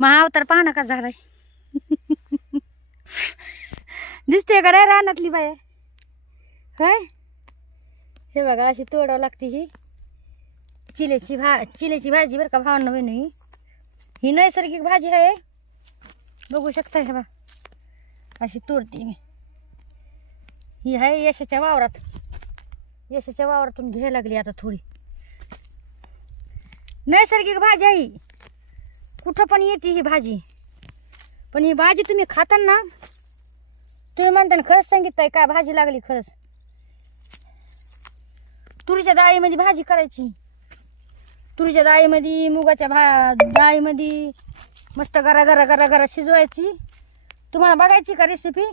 महाअवतार पहा ना का झालाय. दिसते का रे रानातली बाय. काय हे बघा अशी तोडावं लागते ही चिलेची भाजी बरं का भावांना बहिणी. ही नैसर्गिक भाजी आहे बघू शकता. हे बघा अशी तोडते मी. ही आहे यशाच्या वावरातून घ्यायला लागली आता थोडी. नैसर्गिक भाजी आहे कुठं पण येते ही भाजी. पण ही भाजी तुम्ही खाता ना तुम्ही म्हणता ना खरंच सांगितलंय काय भाजी लागली खरंच. तुरीच्या डाळीमध्ये भाजी करायची. तुरीच्या डाळीमध्ये मुगाच्या डाळीमध्ये मस्त गरा गरा गरा गरा शिजवायची. तुम्हाला बघायची का रेसिपी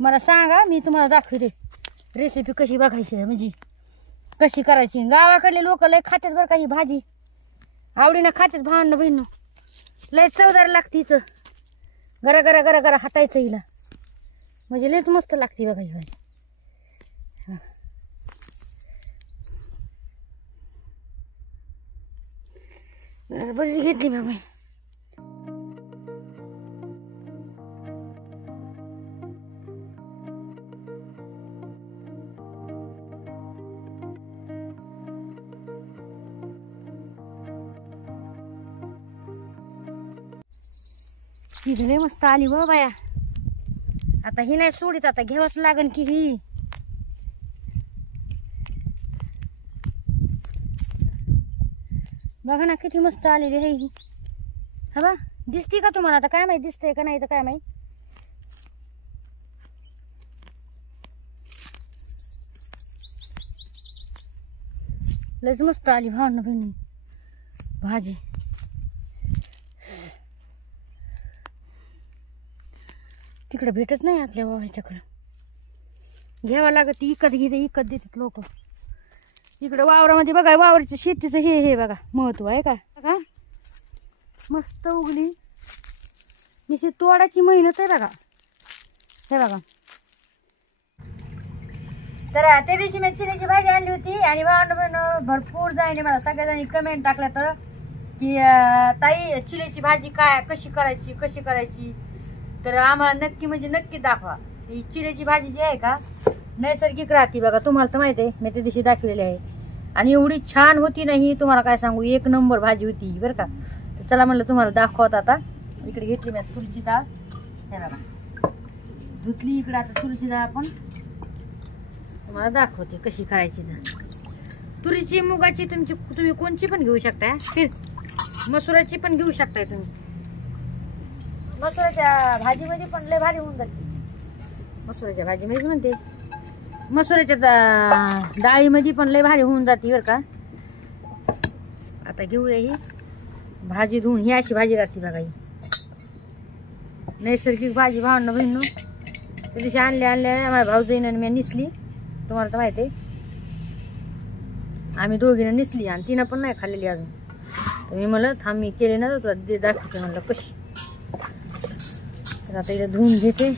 मला सांगा मी तुम्हाला दाखवते रेसिपी कशी बघायची म्हणजे कशी करायची. गावाकडले लोक लय खातात बरं का ही भाजी आवडीनं खातात भावांना बहिण. लय चवदार लागते हिचं. गरा गरा गरा गरा हातायचं हिला म्हणजे लयच मस्त लागते बघा ही भाजी. बरीच घेतली बाबा. ही लय मस्त आली हो बाया. आता ही नाही सोडीत आता घ्यावंच लागन की ही. बघा ना किती मस्त आलेली आहे ही. हा बा दिसती का तुम्हाला आता काय माहित दिसतंय का नाही तर काय माहित. लयच मस्त आली भावना बहिणी भाजी. तिकडे भेटत नाही आपल्या ह्याच्याकडं घ्यावं लागत. इकत देतात लोक. इकडे वावरामध्ये बघा वावरच्या शेतीचं हे बघा महत्व आहे का बघा. मस्त उगली निशी तोडाची मेहनत आहे बघा. हे बघा तर त्या दिवशी मी चिलीची भाजी आणली होती आणि भरपूर जणांनी मला सगळ्या कमेंट टाकल्या तर की ताई चिलीची भाजी कशी करायची. तर आम्हाला नक्की म्हणजे नक्की दाखवा. ही चिलीची भाजी जी आहे का नैसर्गिक राहते बघा. तुम्हाला तर माहिती आहे मी त्या दिवशी दाखवलेली आहे आणि एवढी छान होती नाही तुम्हाला काय सांगू. एक नंबर भाजी होती बरं का. तर चला म्हणलं तुम्हाला दाखवत. आता इकडे घेतली मी तुरीची डाळ. हे बघा धुतली. इकडे आता तुरीची डाळ आपण तुम्हाला दाखवते कशी करायची ना. तुरीची मुगाची तुम्ही कोणची पण घेऊ शकता. मसुराची पण घेऊ शकताय तुम्ही. मसुराच्या भाजीमध्ये पण लय भारी होऊन जाते. मसुराच्या भाजीमध्ये म्हणते मसुराच्या डाळीमध्ये पण लय भारी होऊन जाते बरं का. आता घेऊया ही भाजी धुवून. ही अशी भाजी राहते बघा. ही नैसर्गिक भाजी भावांना बहिण त्या दिवशी आणल्या माझ्या भाऊजाईनं मी निसली. तुम्हाला तर माहिती आहे आम्ही दोघीनं निसली आणि तिनं पण नाही खाल्लेली अजून. तर मी म्हणलं थांब मी केले ना तुला दाखवते म्हणलं कशी. तर आता इथं धुवून घेते.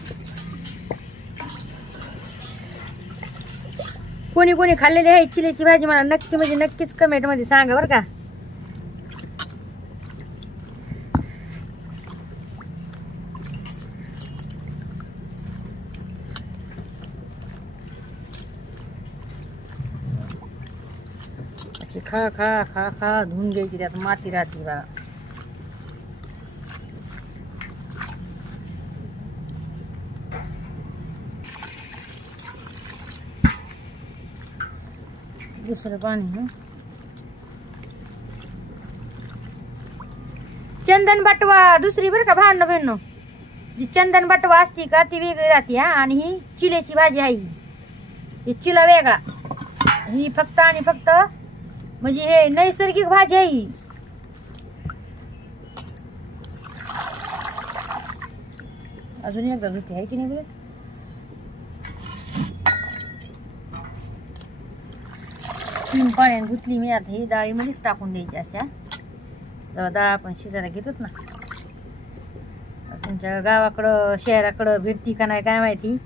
कोणी खाल्लेली आहे चिलीची भाजी मला नक्की म्हणजे नक्कीच कमेंट मध्ये सांगा बरं का. अशी खा खा खा खा धुवून घ्यायची. त्यात माती राहते बघा. दुसरं पाणी चंदन बटवा दुसरी बरं का भावना बहिण. जी चंदन बटवा असती का ती वेगळी राहते. आणि ही चिलेची भाजी आहे. ही चिला वेगळा. ही फक्त आणि फक्त म्हणजे हे नैसर्गिक भाजी आहे ही. अजून एकदा धुते आहे की नाही बरं. तीन पाण्याने धुतली मी. आता ही डाळीमध्येच टाकून द्यायची अशा. जेव्हा डाळ आपण शिजायला घेतोत ना. तुमच्या गावाकडं शहराकडं भेटती का नाही काय माहिती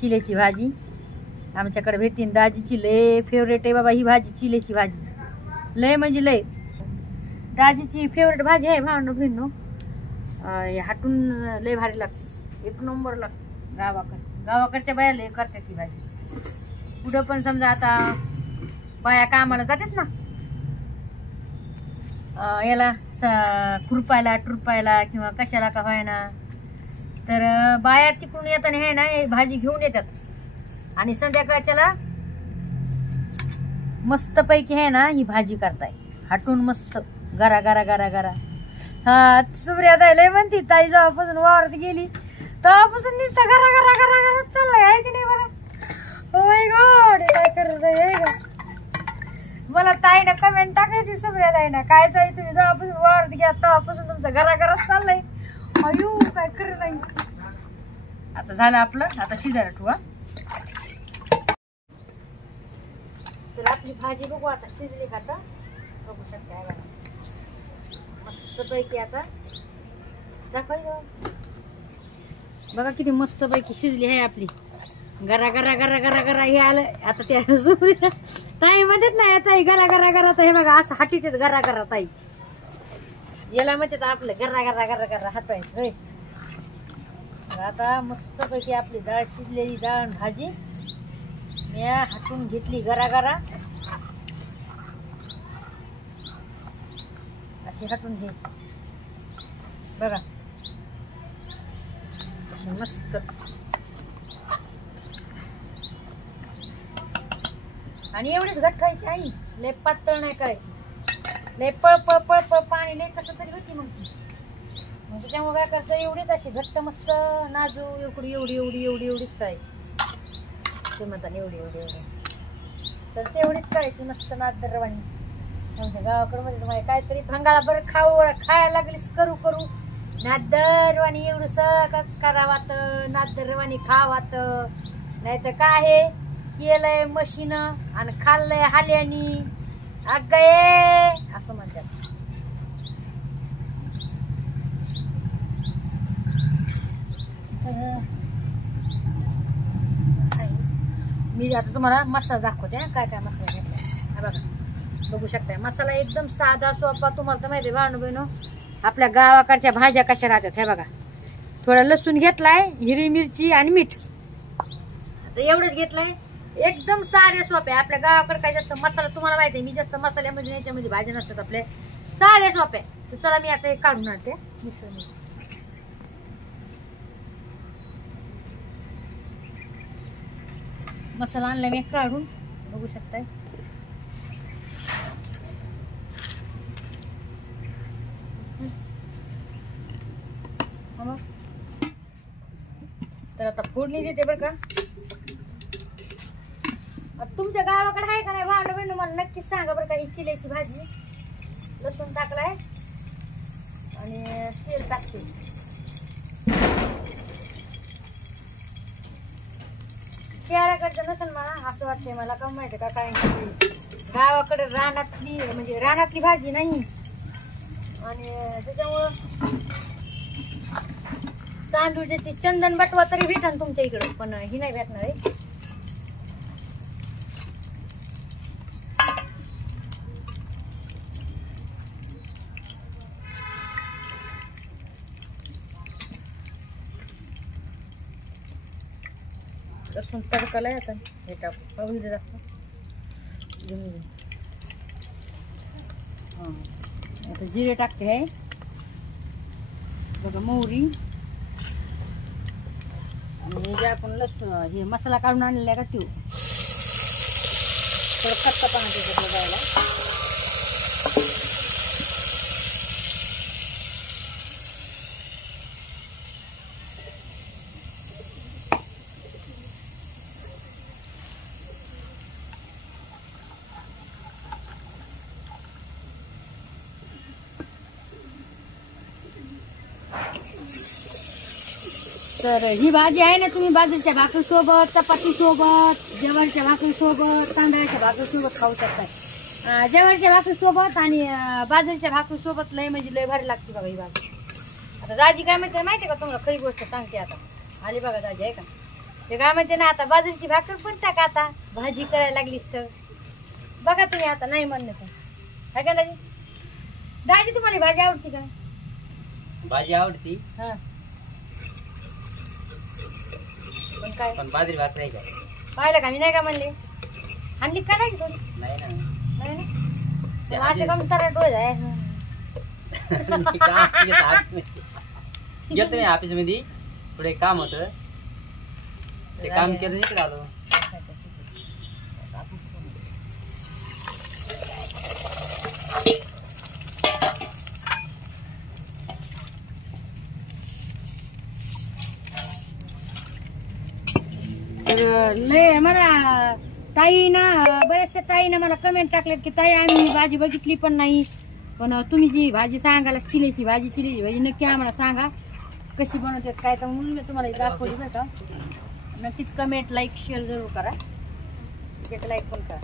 चिलेची भाजी. आमच्याकडे भेटती. दाजीची लय फेवरेट आहे बाबा ही भाजी चिलेची भाजी. लय म्हणजे लय. दाजीची फेवरेट भाजी आहे भावनो भिन्नो. हाटून लय भारी लागते, एक नंबर लागते. गावाकडच्या बाया लय करतात ती भाजी. पुढं पण समजा आता बाया कामाला जातात ना, याला खुरपायला टुरपायला किंवा कशाला का व्हायना, तर बाया तिकडून येताना हे ना भाजी घेऊन येतात आणि संध्याकाळच्याला मस्त पैकी आहे ना ही भाजी करताय हाटून मस्त गरा गरा गरा गरा. हा सुप्रिया ताई लय म्हणती, ताई जेव्हापासून वावरात गेली तेव्हापासून नुसतं गरा गरा गरा गरा चाललंय आहे की नाही बरं. ओ माय गॉड, काय करत आहे का. मला ताईनं कमेंट टाकायची सुप्रिया ताईनं, काय ताई तुम्ही जेव्हापासून वावरात घ्या तेव्हापासून तुमचं घरा घरात चाललंय. अयो काय कर नाही. आता झालं आपलं, आता शिजायला ठेवा. तर आपली भाजी बघू आता शिजली का, आता बघू शकता मस्त पैकी. आता दाखवायचं बघा किती मस्त पैकी शिजली आहे आपली. गरा गरा गरा गरा गरा हे आलं. आता त्या सुप्रिया ताई म्हणतात ना या ताई गरा गरा गरा, तर हे बघा असं हाटीचे गरा गरा ताई याला म्हणतात आपलं गरा गरा गरा गरा हटवायचं होय. आता मस्त पैकी आपली डाळ शिजलेली डाळ भाजी मी हाटून घेतली गरा गरा, अशी हाटून घ्यायची बघा मस्त. आणि एवढीच घट खायची आई, लय पातळ नाही करायची. लय पळ पळ पळ पळ पाणी लय कसं तरी होती मग त्याच्यामुळे काय करतं एवढीच अशी घट्ट मस्त नाजू एवढी एवढी एवढी एवढी एवढीच करायची. ते म्हणतात एवढी एवढी एवढी, तर तेवढीच करायची मस्त नादरवाणी. म्हणजे गावाकडे मध्ये तुम्हाला काहीतरी भंगाळा बरं खायला लागलीस करू करू नादरवाणी एवढं सकच करावात, नादरवाणी खावात. नाही तर काय हे केलंय मशीन आणि खाल्लंय हाल्यानी अगये असं म्हणतात. मी आता तुम्हाला मसाला दाखवते काय काय मसाला घेतलाय. हा बघा बघू शकताय मसाला एकदम साधा सोपा. तुम्हाला तर माहिती भावनो बहिणो आपल्या गावाकडच्या भाज्या कशा राहतात. हे बघा थोडा लसूण घेतलाय, हिरवी मिरची आणि मीठ, आता एवढंच घेतलंय. एकदम साध्या सोप्या. आपल्या गावाकडे काय जास्त मसाला तुम्हाला माहिती आहे, मी जास्त मसाल्यामध्ये याच्यामध्ये भाज्या नसतात आपल्या, साध्या सोप्या. तर चला मी आता हे काढून आणते मिक्सरमध्ये. मसाला आणला मी काढून बघू शकताय. तर आता फोडणी देते बरं का. तुमच्या गावाकडे आहे का नाही भावनो बहिणो मला नक्कीच सांगा बरं का. ही चिल्याची भाजी, लसूण टाकलाय आणि तेल टाकते. शहराकडचं नसेल मला असं वाटतंय. मला कम माहिती का काय गावाकडे रानातली म्हणजे रानातली भाजी नाही आणि त्याच्यामुळं तांदूळची चंदन बटवा तरी भेटन तुमच्या इकडं, पण ही नाही भेटणार आहे. लसूण तडकाला आता हे टाकू पाहू दे दाखव. आता जिरे टाकते आहे बघा, मोहरी आणि जे आपण लसूण हे मसाला काढून आणलेला का तो थोडं कच्चा पाणी त्याच्यात जायला. तर ही भाजी आहे ना तुम्ही बाजरीच्या भाकरी सोबत, चपाती सोबत, ज्वारीच्या भाकरी सोबत, तांदळाच्या भाकरी सोबत खाऊ शकता. ज्वारीच्या भाकरी सोबत आणि बाजरीच्या भाकरी सोबत लय म्हणजे लय भारी लागते बघा ही भाजी. आता दाजी काय म्हणते माहिती का तुम्हाला, खरी गोष्ट सांगते. आता आली बघा दाजी आहे का, ते काय म्हणते ना आता बाजरीची भाकर पण टाका आता भाजी करायला लागलीस तर. बघा तुम्ही आता नाही म्हणलं तर आहे का दाजी. दाजी तुम्हाला भाजी आवडती का? भाजी आवडती हा पण काय पण बाजरी भाकरी आहे का? पाहिलं का मी नाही का म्हणले आणली का नाही थोडी नाही ना नाही ना माझे कम तर डोळे आहे गेलतो मी ऑफिस मध्ये पुढे काम होतं ते काम केलं इकडे आलो. लय मला ताई ना बऱ्याचशा ताईनं मला कमेंट टाकल्यात की ताई आम्ही भाजी बघितली पण नाही पण तुम्ही जी भाजी सांगायला चिलीची भाजी नक्की आम्हाला सांगा कशी बनवतात काय तर म्हणून मी तुम्हाला दाखवली बरं का. नक्कीच कमेंट लाईक शेअर जरूर करा एक लाईक पण करा.